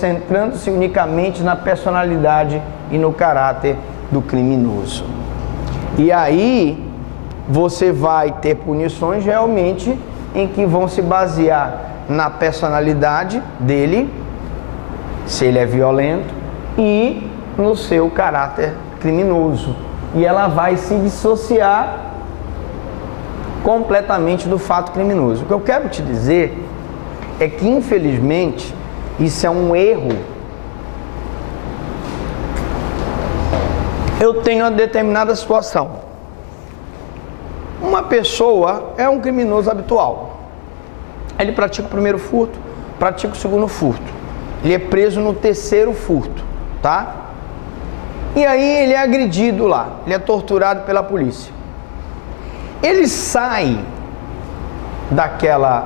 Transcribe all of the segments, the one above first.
concentrando-se unicamente na personalidade e no caráter do criminoso. E aí você vai ter punições realmente em que vão se basear na personalidade dele, se ele é violento, e no seu caráter criminoso. E ela vai se dissociar completamente do fato criminoso. O que eu quero te dizer é que, infelizmente, isso é um erro. Eu tenho uma determinada situação. Uma pessoa é um criminoso habitual. Ele pratica o primeiro furto, pratica o segundo furto. Ele é preso no terceiro furto, tá? E aí ele é agredido lá, ele é torturado pela polícia. Ele sai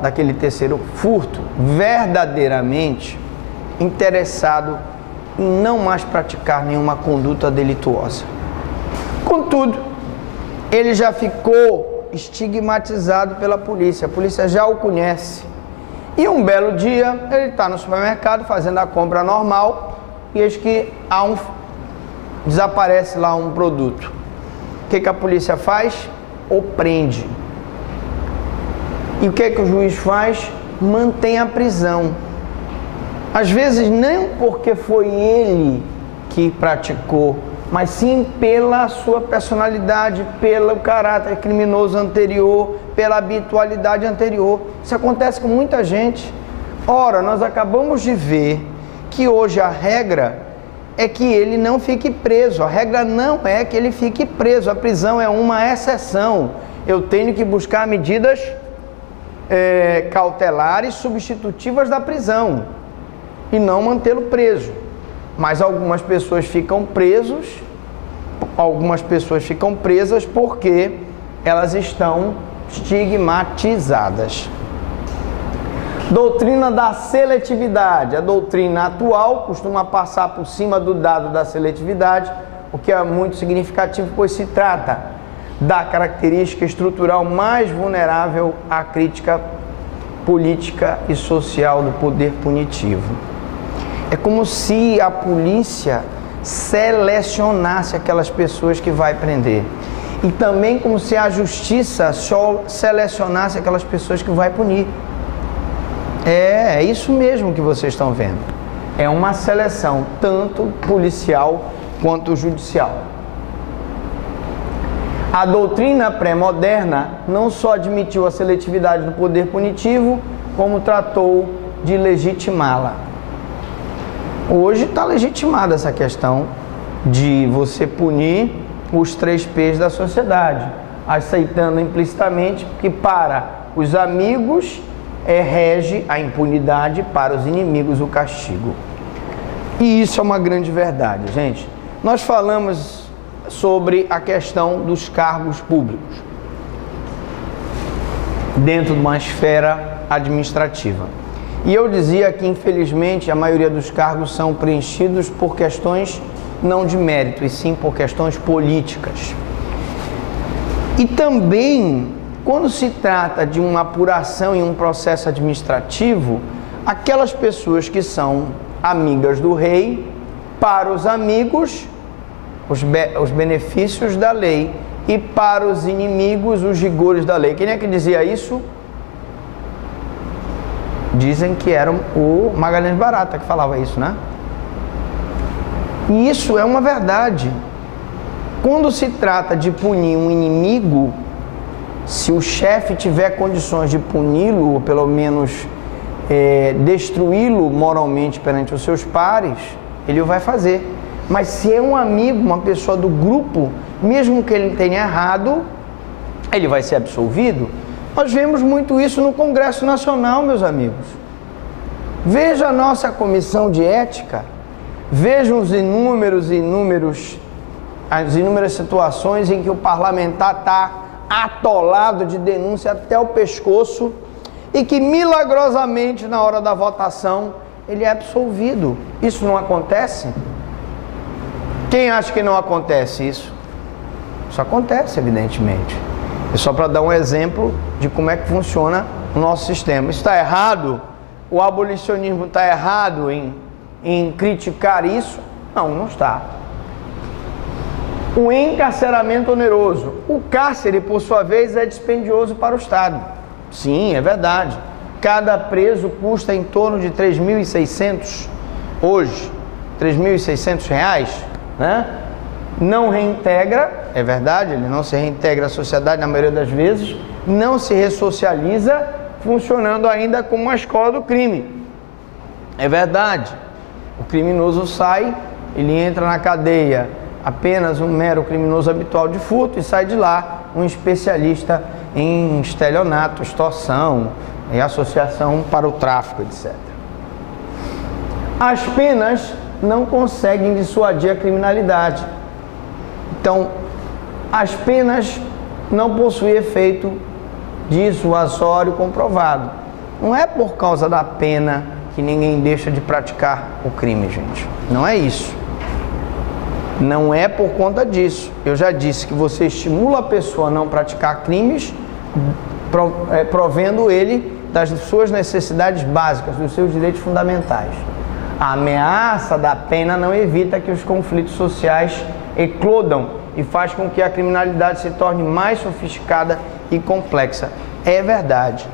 daquele terceiro furto verdadeiramente interessado em não mais praticar nenhuma conduta delituosa. Contudo, ele já ficou estigmatizado pela polícia, a polícia já o conhece. E um belo dia, ele está no supermercado fazendo a compra normal e eis que desaparece lá um produto. O que a polícia faz? O prende. E o que o juiz faz? Mantém a prisão. Às vezes não porque foi ele que praticou, mas sim pela sua personalidade, pelo caráter criminoso anterior, pela habitualidade anterior. Isso acontece com muita gente. Ora, nós acabamos de ver que hoje a regra é que ele não fique preso. A regra não é que ele fique preso. A prisão é uma exceção. Eu tenho que buscar medidas cautelares substitutivas da prisão e não mantê-lo preso. Mas algumas pessoas ficam presas porque elas estão estigmatizadas. Doutrina da seletividade. A doutrina atual costuma passar por cima do dado da seletividade, o que é muito significativo, pois se trata da característica estrutural mais vulnerável à crítica política e social do poder punitivo. É como se a polícia selecionasse aquelas pessoas que vai prender. E também como se a justiça só selecionasse aquelas pessoas que vai punir. É isso mesmo que vocês estão vendo. É uma seleção, tanto policial quanto judicial. A doutrina pré-moderna não só admitiu a seletividade do poder punitivo, como tratou de legitimá-la. Hoje está legitimada essa questão de você punir os 3 P's da sociedade, aceitando implicitamente que para os amigos rege a impunidade, para os inimigos o castigo. E isso é uma grande verdade, gente. Nós falamos sobre a questão dos cargos públicos dentro de uma esfera administrativa. E eu dizia que, infelizmente, a maioria dos cargos são preenchidos por questões não de mérito, e sim por questões políticas. E também, quando se trata de uma apuração em um processo administrativo, aquelas pessoas que são amigas do rei, para os amigos, os benefícios da lei, e para os inimigos, os rigores da lei. Quem é que dizia isso? Dizem que era o Magalhães Barata que falava isso, né? E isso é uma verdade. Quando se trata de punir um inimigo, se o chefe tiver condições de puni-lo, ou pelo menos destruí-lo moralmente perante os seus pares, ele o vai fazer. Mas se é um amigo, uma pessoa do grupo, mesmo que ele tenha errado, ele vai ser absolvido. Nós vemos muito isso no Congresso Nacional, meus amigos. Veja a nossa comissão de ética, vejam as inúmeras situações em que o parlamentar está atolado de denúncia até o pescoço e que milagrosamente na hora da votação ele é absolvido. Isso não acontece? Quem acha que não acontece isso? Isso acontece, evidentemente. É só para dar um exemplo de como é que funciona o nosso sistema. Isso está errado? O abolicionismo está errado em em criticar isso? Não, não está. O encarceramento oneroso. O cárcere, por sua vez, é dispendioso para o Estado. Sim, é verdade. Cada preso custa em torno de 3.600 hoje, R$3.600, né? Não reintegra, é verdade, ele não se reintegra à sociedade na maioria das vezes, não se ressocializa, funcionando ainda como uma escola do crime. É verdade, o criminoso sai, ele entra na cadeia apenas um mero criminoso habitual de furto e sai de lá um especialista em estelionato, extorsão e associação para o tráfico, etc. As penas não conseguem dissuadir a criminalidade. Então, as penas não possuem efeito dissuasório comprovado. Não é por causa da pena que ninguém deixa de praticar o crime, gente. Não é isso. Não é por conta disso. Eu já disse que você estimula a pessoa a não praticar crimes, provendo ele das suas necessidades básicas, dos seus direitos fundamentais. A ameaça da pena não evita que os conflitos sociais eclodam e faz com que a criminalidade se torne mais sofisticada e complexa. É verdade.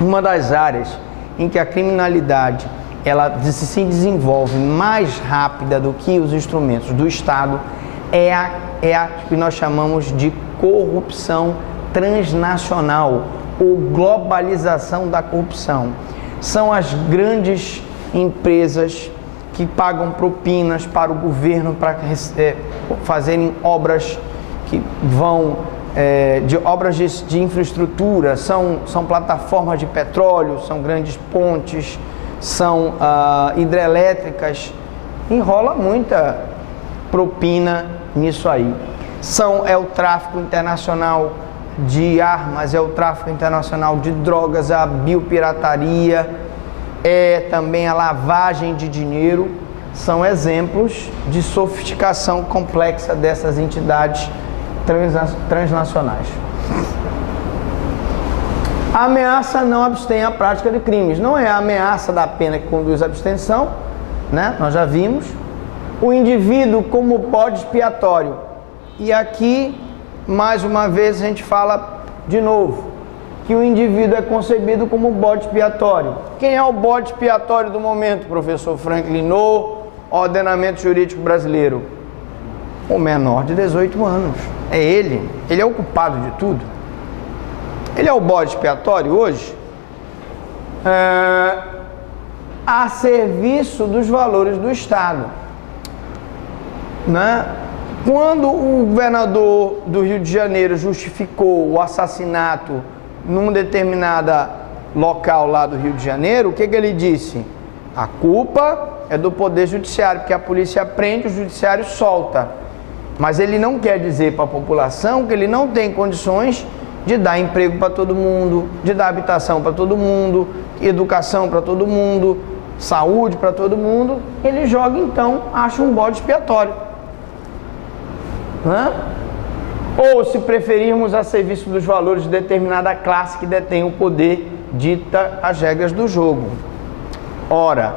Uma das áreas em que a criminalidade ela se desenvolve mais rápida do que os instrumentos do Estado é a que nós chamamos de corrupção transnacional ou globalização da corrupção. São as grandes empresas que pagam propinas para o governo para fazerem obras que vão obras de infraestrutura, são plataformas de petróleo, são grandes pontes, são hidrelétricas, enrola muita propina nisso aí. É o tráfico internacional de armas, é o tráfico internacional de drogas, a biopirataria, é também a lavagem de dinheiro, são exemplos de sofisticação complexa dessas entidades transnacionais. A ameaça não abstém a prática de crimes. Não é a ameaça da pena que conduz à abstenção, né? Nós já vimos. O indivíduo como bode expiatório. E aqui, mais uma vez, a gente fala de novo que o indivíduo é concebido como bode expiatório. Quem é o bode expiatório do momento, professor Franklin, no ordenamento jurídico brasileiro? O menor de 18 anos. É ele é o culpado de tudo. Ele é o bode expiatório hoje, a serviço dos valores do Estado, né? Quando o governador do Rio de Janeiro justificou o assassinato num determinado local lá do Rio de Janeiro, o que ele disse? A culpa é do Poder Judiciário, porque a polícia prende, o Judiciário solta. Mas ele não quer dizer para a população que ele não tem condições de dar emprego para todo mundo, de dar habitação para todo mundo, educação para todo mundo, saúde para todo mundo. Ele joga, então, acha um bode expiatório. Né? Ou, se preferirmos, a serviço dos valores de determinada classe que detém o poder, dita as regras do jogo. Ora,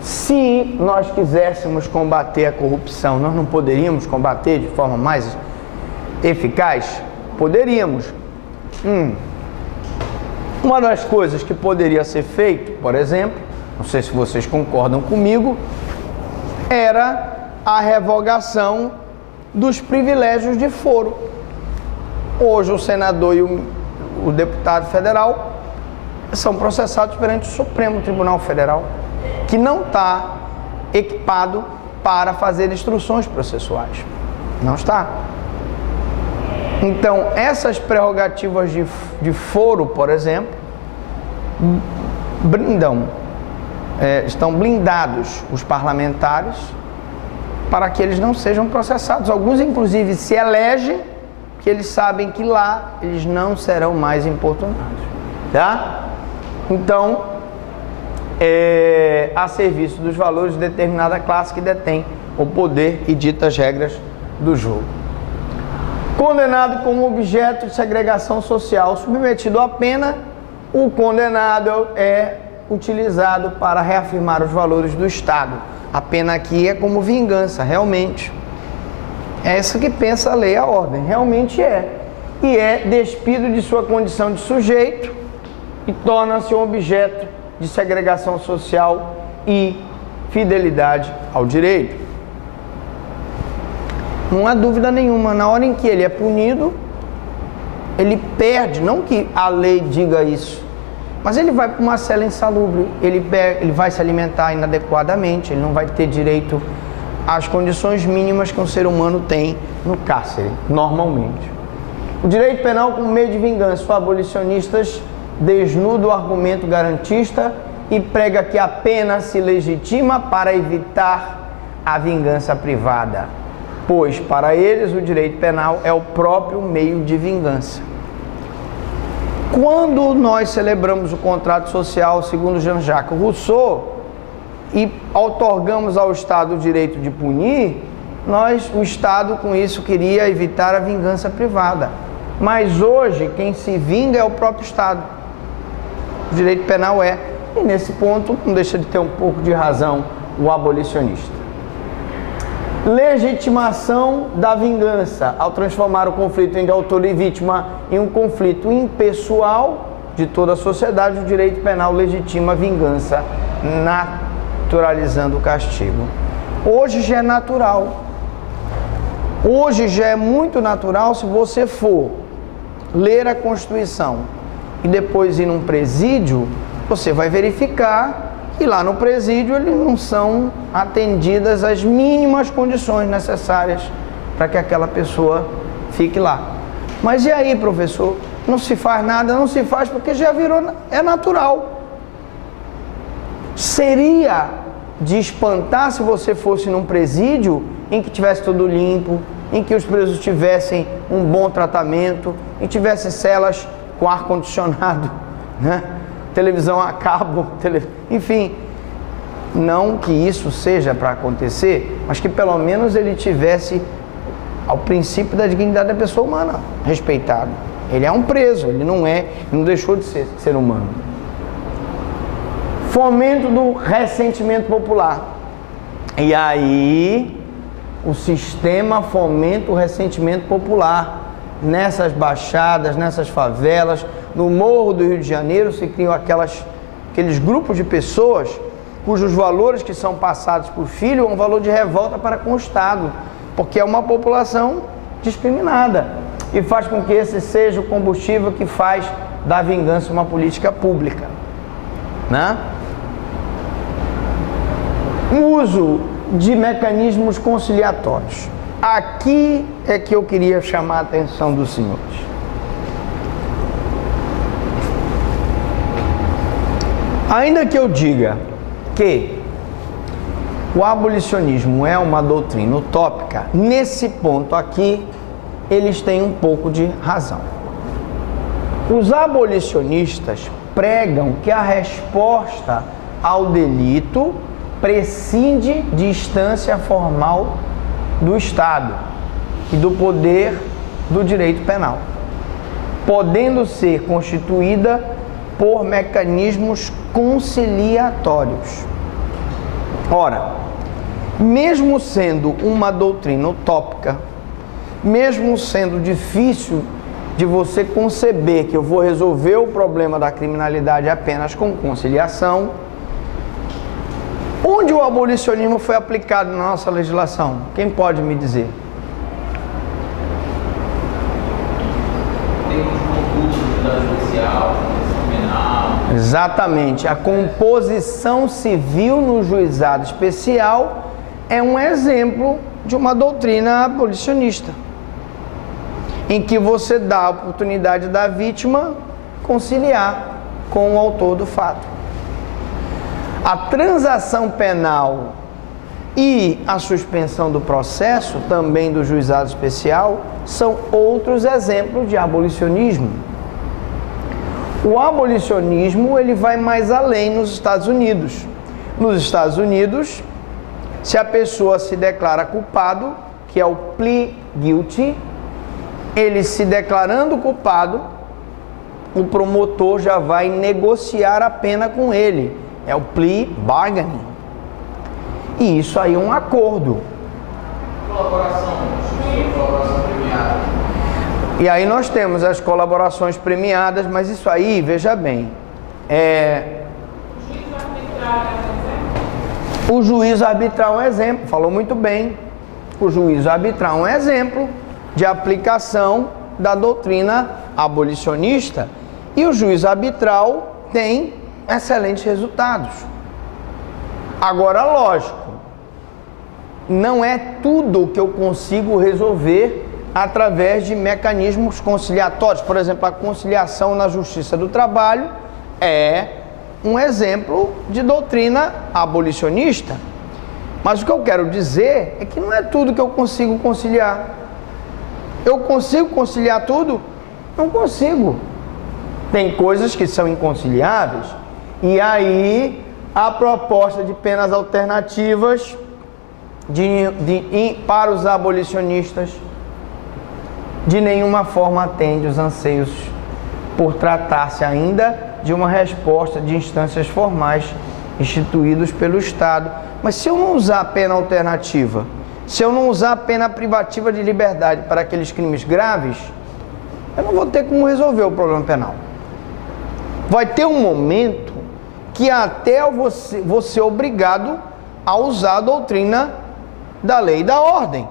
se nós quiséssemos combater a corrupção, nós não poderíamos combater de forma mais eficaz? Poderíamos. Uma das coisas que poderia ser feito, por exemplo, não sei se vocês concordam comigo, era a revogação dos privilégios de foro. Hoje o senador e o deputado federal são processados perante o Supremo Tribunal Federal, que não está equipado para fazer instruções processuais. Não está. Então, essas prerrogativas de foro, por exemplo, estão blindados os parlamentares para que eles não sejam processados. Alguns, inclusive, se elegem, que eles sabem que lá eles não serão mais importunados. Tá? Então, a serviço dos valores de determinada classe que detém o poder e dita as regras do jogo. Condenado como objeto de segregação social, submetido à pena, o condenado é utilizado para reafirmar os valores do Estado. A pena aqui é como vingança, realmente. É isso que pensa a lei e a ordem, realmente é. E é despido de sua condição de sujeito e torna-se um objeto de segregação social e fidelidade ao direito. Não há dúvida nenhuma, na hora em que ele é punido, ele perde, não que a lei diga isso, mas ele vai para uma cela insalubre, ele vai se alimentar inadequadamente, ele não vai ter direito às condições mínimas que um ser humano tem no cárcere, normalmente. O direito penal como meio de vingança, os abolicionistas desnudam o argumento garantista e prega que a pena se legitima para evitar a vingança privada, pois para eles o direito penal é o próprio meio de vingança. Quando nós celebramos o contrato social segundo Jean-Jacques Rousseau e outorgamos ao Estado o direito de punir, o Estado com isso queria evitar a vingança privada. Mas hoje quem se vinga é o próprio Estado. O direito penal é. E nesse ponto não deixa de ter um pouco de razão o abolicionista. Legitimação da vingança. Ao transformar o conflito entre autor e vítima em um conflito impessoal de toda a sociedade, o direito penal legitima a vingança, naturalizando o castigo. Hoje já é natural. Hoje já é muito natural, se você for ler a Constituição e depois ir num presídio, você vai verificar que lá no presídio eles não são atendidas as mínimas condições necessárias para que aquela pessoa fique lá. Mas e aí, professor? Não se faz nada? Não se faz porque já virou, é natural. Seria de espantar se você fosse num presídio em que tivesse tudo limpo, em que os presos tivessem um bom tratamento, em que tivesse celas com ar-condicionado, né? Televisão a cabo, enfim, não que isso seja para acontecer, mas que pelo menos ele tivesse ao princípio da dignidade da pessoa humana respeitado. Ele é um preso, ele não deixou de ser humano. Fomento do ressentimento popular. E aí o sistema fomenta o ressentimento popular. Nessas baixadas, nessas favelas, no Morro do Rio de Janeiro se criam aqueles grupos de pessoas cujos valores que são passados por filho é um valor de revolta para com o Estado, porque é uma população discriminada e faz com que esse seja o combustível que faz da vingança uma política pública, né? O uso de mecanismos conciliatórios. Aqui é que eu queria chamar a atenção dos senhores. Ainda que eu diga que o abolicionismo é uma doutrina utópica, nesse ponto aqui, eles têm um pouco de razão. Os abolicionistas pregam que a resposta ao delito prescinde de instância formal do Estado e do poder do direito penal, podendo ser constituída por mecanismos conciliatórios. Ora, mesmo sendo uma doutrina utópica, mesmo sendo difícil de você conceber que eu vou resolver o problema da criminalidade apenas com conciliação, onde o abolicionismo foi aplicado na nossa legislação? Quem pode me dizer? Exatamente. A composição civil no juizado especial é um exemplo de uma doutrina abolicionista, em que você dá a oportunidade da vítima conciliar com o autor do fato. A transação penal e a suspensão do processo, também do juizado especial, são outros exemplos de abolicionismo. O abolicionismo, ele vai mais além nos Estados Unidos. Nos Estados Unidos, se a pessoa se declara culpado, que é o plea guilty, ele se declarando culpado, o promotor já vai negociar a pena com ele. É o plea bargaining. E isso aí é um acordo. Colaboração premiada. E aí nós temos as colaborações premiadas, mas isso aí, veja bem, o juízo arbitral é um exemplo, falou muito bem. O juízo arbitral é um exemplo de aplicação da doutrina abolicionista. E o juízo arbitral tem excelentes resultados. Agora, lógico, não é tudo que eu consigo resolver através de mecanismos conciliatórios. Por exemplo, a conciliação na Justiça do Trabalho é um exemplo de doutrina abolicionista. Mas o que eu quero dizer é que não é tudo que eu consigo conciliar. Eu consigo conciliar tudo? Não consigo. Tem coisas que são inconciliáveis. E aí, a proposta de penas alternativas para os abolicionistas de nenhuma forma atende os anseios por tratar-se ainda de uma resposta de instâncias formais instituídos pelo Estado. Mas se eu não usar a pena alternativa, se eu não usar a pena privativa de liberdade para aqueles crimes graves, eu não vou ter como resolver o problema penal. Vai ter um momento que até eu vou ser obrigado a usar a doutrina da lei e da ordem.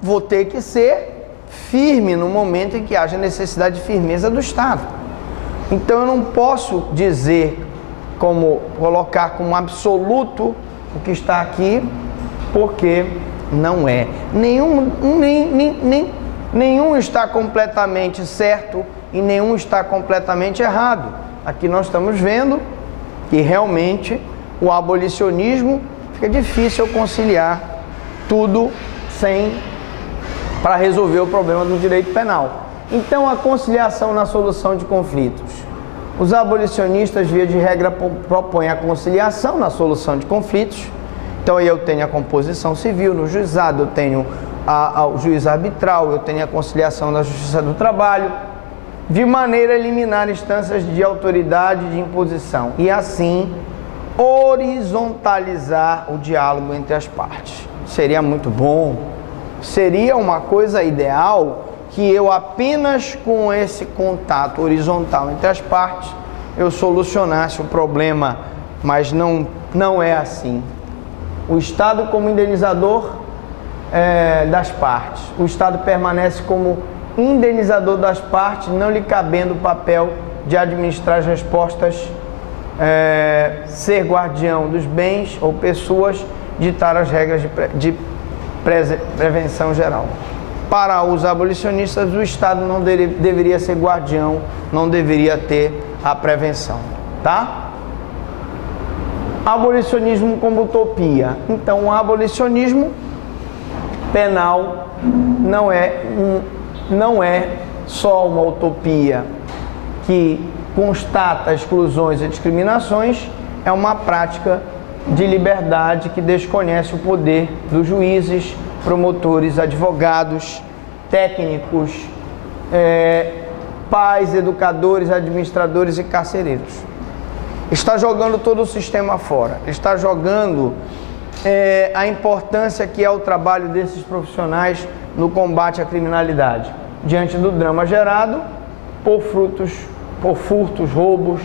Vou ter que ser firme no momento em que haja necessidade de firmeza do Estado. Então eu não posso dizer, colocar como absoluto o que está aqui, porque não é. Nenhum está completamente certo e nenhum está completamente errado. Aqui nós estamos vendo que realmente o abolicionismo fica difícil conciliar tudo para resolver o problema do direito penal. Então, a conciliação na solução de conflitos. Os abolicionistas, via de regra, propõem a conciliação na solução de conflitos. Então, aí eu tenho a composição civil no juizado, eu tenho o juiz arbitral, eu tenho a conciliação na Justiça do Trabalho, de maneira a eliminar instâncias de autoridade de imposição e, assim, horizontalizar o diálogo entre as partes. Seria muito bom, seria uma coisa ideal que eu apenas com esse contato horizontal entre as partes eu solucionasse o problema, mas não é assim. O Estado como indenizador das partes, o Estado permanece como indenizador das partes, não lhe cabendo o papel de administrar as respostas, ser guardião dos bens ou pessoas, ditar as regras de prevenção geral. Para os abolicionistas, o Estado não deveria ser guardião, não deveria ter a prevenção, tá? Abolicionismo como utopia. Então, o abolicionismo penal não é só uma utopia que constata exclusões e discriminações, é uma prática de liberdade que desconhece o poder dos juízes, promotores, advogados, técnicos, pais, educadores, administradores e carcereiros. Está jogando todo o sistema fora, está jogando a importância que é o trabalho desses profissionais no combate à criminalidade, diante do drama gerado por furtos, roubos,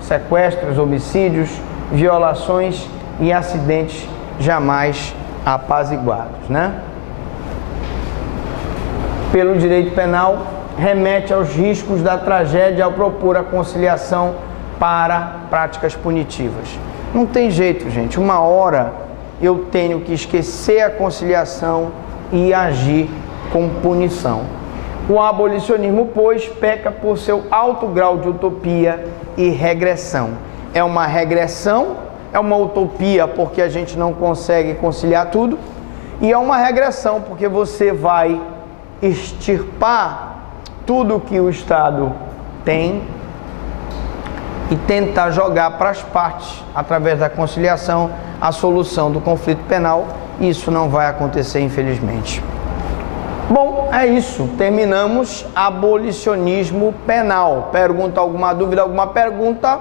sequestros, homicídios, violações e acidentes jamais apaziguados, né? Pelo direito penal, remete aos riscos da tragédia ao propor a conciliação para práticas punitivas. Não tem jeito, gente. Uma hora eu tenho que esquecer a conciliação e agir com punição. O abolicionismo, pois, peca por seu alto grau de utopia e regressão. É uma regressão, é uma utopia porque a gente não consegue conciliar tudo, e é uma regressão porque você vai extirpar tudo que o Estado tem e tentar jogar para as partes, através da conciliação, a solução do conflito penal. Isso não vai acontecer, infelizmente. Bom, é isso. Terminamos abolicionismo penal. Pergunta, alguma dúvida, alguma pergunta?